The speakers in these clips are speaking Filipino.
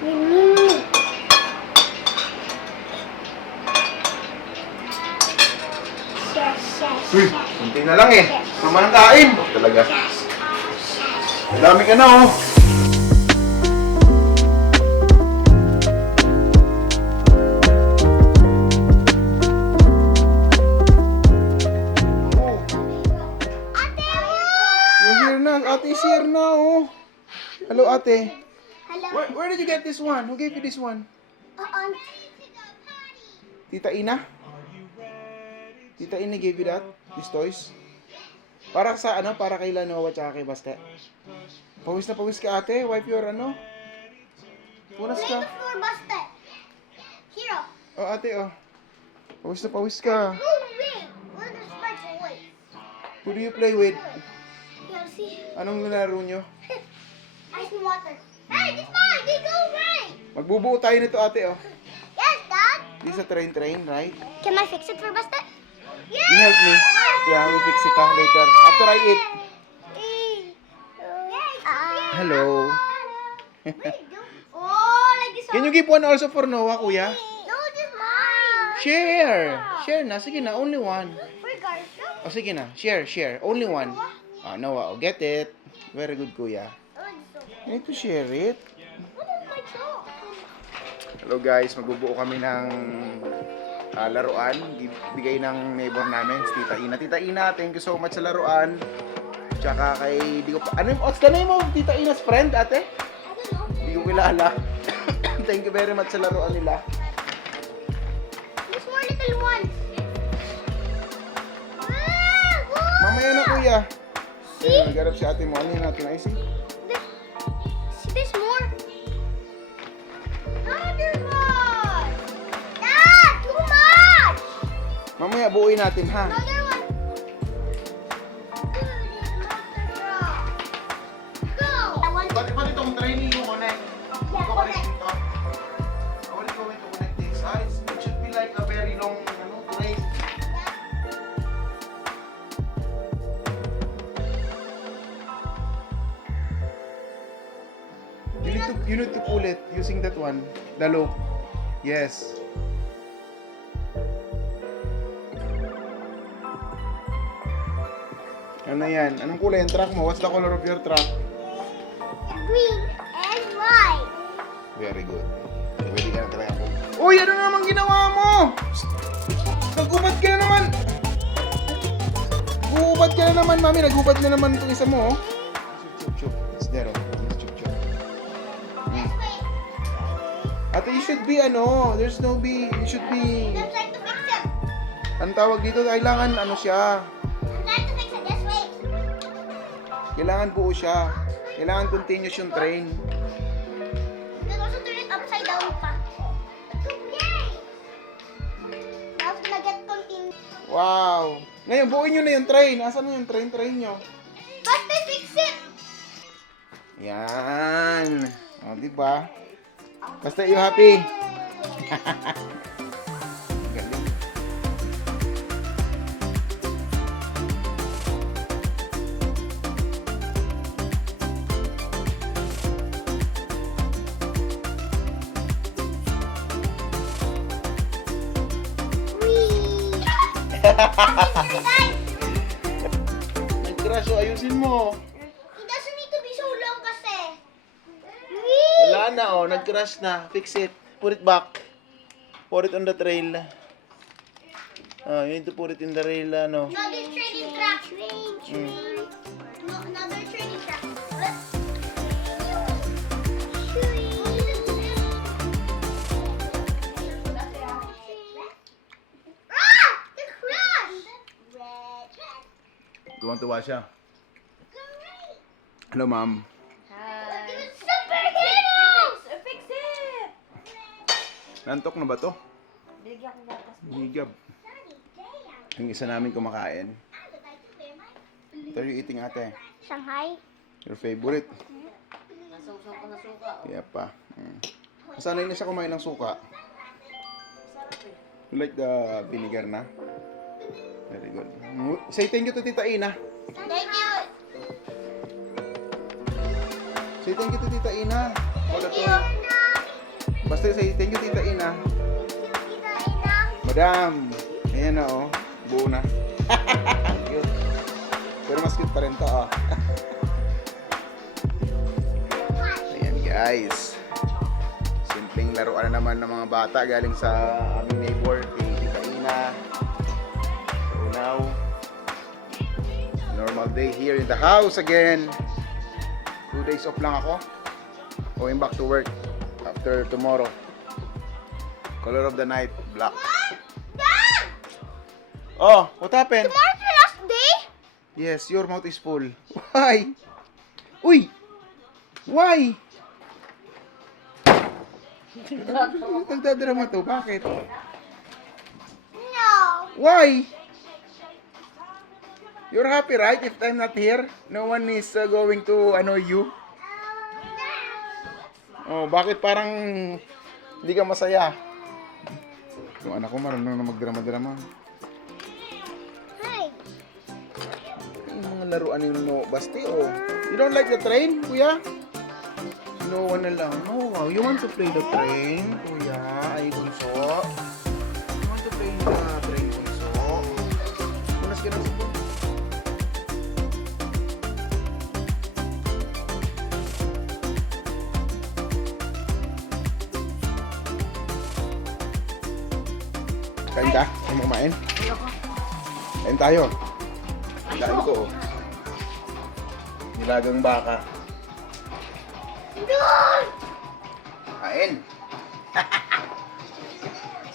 Uy, kunti na lang eh. Naman ang kain. Talaga. Dami ka na oh. Ate is here na, oh. Hello, ate. Hello. Where did you get this one? Who gave you this one? Tita Ina? Tita Ina gave you that? These toys? Para sa ano? Para kay Lanoa tsaka kay Baste? Pawis na pawis ka, ate. Wipe your ano? Punas ka. For Buster. Hero. Oh, ate, oh. Pawis na pawis ka. Go away. Where's the spider away? Who do you play with? Yeah, see. Anong nilaro nyo? Ice and water. Hey, this mine. They go away. Magbubuo tayo nito, ate, oh. Yes, Dad. This is a train, right? Can I fix it for Buster? You help me. Yeah, we'll fix it later. After I eat. Hello. Oh, like this Can you give one also for Noah, kuya? No, this mine. Share. Share na. Sige na, only one. For Garfield. O sige na, share. Only one. Ah, Noah, get it. Very good, kuya. You need to share it. What is my job? Hello guys, magbubuo kami ng laruan. Bigay ng neighbor namin, si Tita Ina. Tita Ina, thank you so much sa laruan. Tsaka kay, di ko pa, what's the name of Tita Ina's friend, ate? I don't know. Di ko kilala. Thank you very much sa laruan nila. There's more little ones. Mamaya na, kuya. Ayun, nagharap si ate mo. Ano yun natin, I see? See, there's more. Another one. Dad, too much. Mamaya buuin natin, ha? Another one. Go. I want to. Pati itong training mo connect. Yeah, connect. How are you going to connect this? It should be like a very long train. You need to pull it using that one. The loop. Yes. Ano yan? Anong kulay yung truck mo? What's the color of your truck? Green and white. Very good. Pwede ka na talaga po. Uy! Ano na naman ginawa mo? Nagubad ka na naman! Nagubad ka na naman, mami. Nagubad na naman itong isa mo, oh. Chup. It's there, oh. Chup. Ate, you should be, there's no be, you should be, I'm trying to fix it. ang tawag dito, kailangan, siya. I'm trying to fix it this way. Kailangan buo siya. Kailangan continuous yung train. You can also turn it upside down pa. Yay! Now it's gonna get continued. Wow! Ngayon, buuin nyo na yung train. Asan na yung train nyo? But they fix it. Yan. O, diba? Basta you happy. Galing. Nag-crash, o ayusin mo. It doesn't need to be so long kasi. Wala na, nag-crash na. Fix it. Put it back. Put it on the trail. You need to put it in the rail, Another training track. No, another training track. Ah! It crashed! You want to wash siya? Hello, ma'am. Superheroes! Fix it! Nantok na ba to? Bigyan ko gatas. Higab. Yung isa namin kumakain. What are you eating, ate? Shanghai. Your favorite? Nasusaw ko na suka. Kaya pa. Sanay na siya kumain ng suka. You like the vinegar na? Very good. Say thank you to Tita Ina. Thank you. Say thank you to Tita Ina. Thank you. Basta say thank you, Tita Ina. Tita Ina. Madam. Ayan na, oh. Buo na. Cute. Pero mas cute pa rin to, oh. Ayan, guys. Simpleng laruan na naman ng mga bata galing sa aming neighbor, kay Tita Ina. So now, normal day here in the house again. 2 days off lang ako. Going back to work after tomorrow. Color of the night, black. Dad! Oh, what happened? Tomorrow's your last day? Yes, your mouth is full. Why? Uy! Why? Nagdadrama to. Bakit? No. Why? You're happy, right? If I'm not here, no one is going to annoy you. Oh, bakit parang hindi ka masaya? Yung anak ko marunong na magdrama-drama. Hi. Yung mga laruan yung no, basti, oh. You don't like the train, kuya? No one na lang. Oh, wow. You want to play the train, kuya? Ay, bunso. You want to play the train, bunso? Punas ka ng sipon. Kain ka? Kain mo kumain? Kain tayo. Kain ko, oh. Nilagang baka. Kain.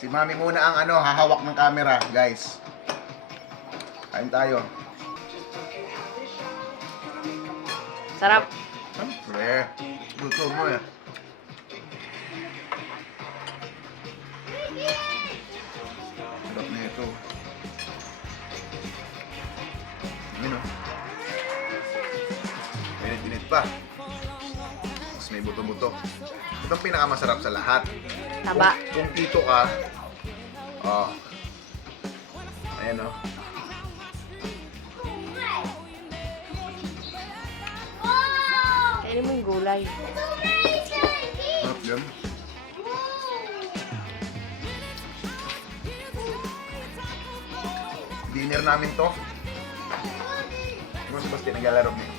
Si Mami muna ang hahawak ng camera, guys. Kain tayo. Sarap. Siyempre. Gusto mo eh. Sarap na ito. Ano? Pinit-pinit pa. Tapos may buto-buto. Ito ang pinakamasarap sa lahat. Taba. Kung tito ka, oh. Ayan, oh. Kainin mo yung gulay. Sarap yan. Dinner namin to. Mas basta naglalaro niya.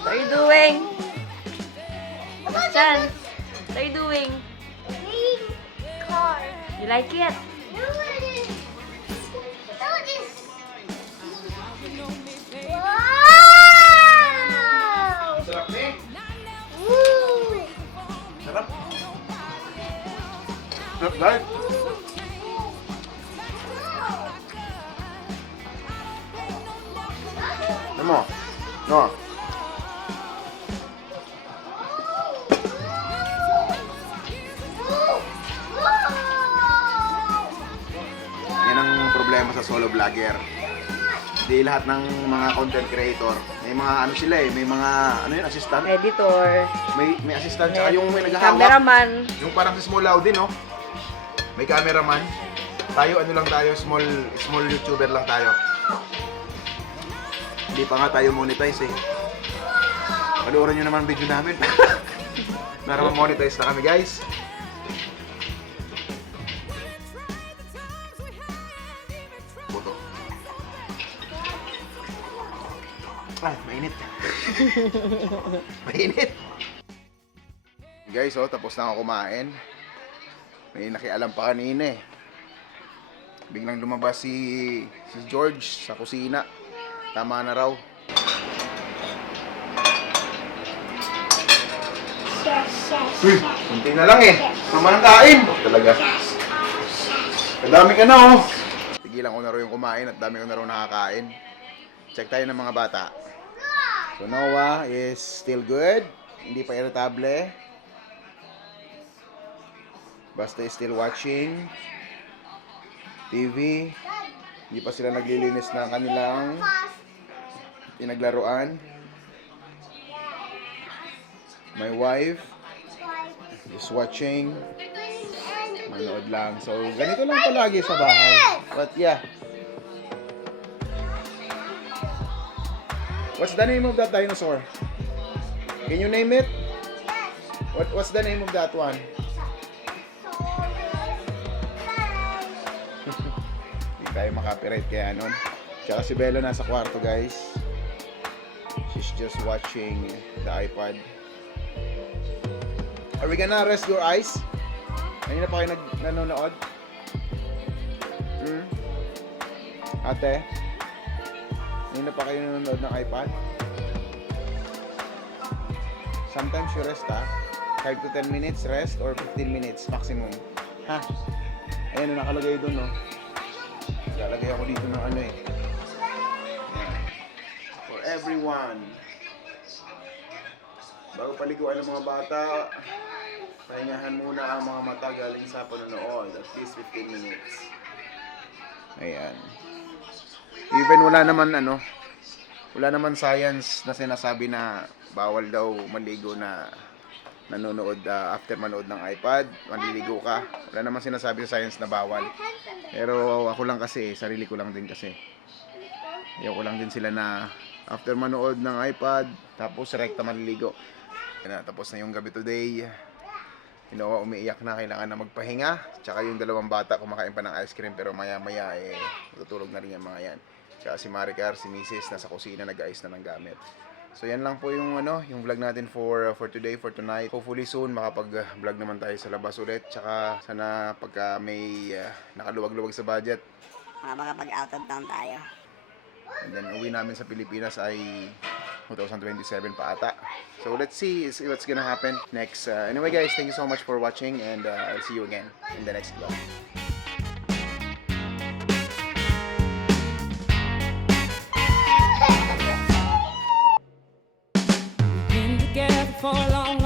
What are you doing? Chan, what are you doing? Green car. You like it? No, it is. No, it is. Wow! Sarap eh. Woo! Sarap. Sarap guys. Ano mo? No. Yan ang problema sa solo vlogger. Hindi lahat ng mga content creator. May mga ano sila eh, may mga assistant. Editor. May assistant tsaka yung may naghahawak. Cameraman. Yung parang si Small Loudin, no? May cameraman. Tayo ano lang tayo, small YouTuber lang tayo. Hindi pa nga tayo monetize eh. Panuorin nyo naman video namin. Para ma-monetize na kami, guys. Buto. Ah, mainit. Mainit. Guys, oh, tapos na ako kumain. May nakialam pa kanina eh. Biglang lumabas si George sa kusina. Tama na raw. Uy, kunti na lang eh. Naman ang kain. Talaga. Kadami ka na oh. Tigilan ko na raw yung kumain at dami ko na raw nakakain. Check tayo ng mga bata. So Noah is still good. Hindi pa irritable. Basta is still watching TV. Hindi pa sila naglilinis ng kanilang pinaglaruan. My wife is watching. Manood lang. So, ganito lang palagi sa bahay. But yeah. What's the name of that dinosaur? Can you name it? Yes. What's the name of that one? Hindi tayo makapiright kaya nun. Tsaka si Bella nasa kwarto, guys. She's just watching the iPad. Are we gonna rest your eyes? Kanina pa kayo nanonood? Ate? Kanina pa kayo nanonood ng iPad? Sometimes you rest, ha? 5 to 10 minutes rest or 15 minutes maximum. Ha? Ayan, nakalagay doon, no? Lalagay ako dito ng ano eh. For everyone. Bago paliguan ng mga bata, pahingahan muna ang mga mata galing sa panonood. At least 15 minutes. Ayan. Even wala naman science na sinasabi na bawal daw maligo na nanonood after manood ng iPad, maliligo ka. Wala naman sinasabi sa science na bawal. Pero ako lang kasi, sarili ko lang din kasi. Ayoko lang din sila na after manood ng iPad, tapos rekta maliligo. Tapos na yung gabi today. Hinoa umiiyak na, kailangan na magpahinga. Tsaka yung dalawang bata kumakain pa ng ice cream pero maya-maya tutulog na rin yung mga yan. Tsaka si Maricar, si Mrs. nasa kusina nag-ayos na ng gamit. So yan lang po yung yung vlog natin for today, for tonight. Hopefully soon makapag-vlog naman tayo sa labas ulit. Tsaka sana pagka may nakaluwag-luwag sa budget, makapag-out of town tayo. and then uwi namin sa Pilipinas ay 2027 pa ata. So let's see what's gonna happen next. Anyway guys, thank you so much for watching and I'll see you again in the next vlog. Been together for a long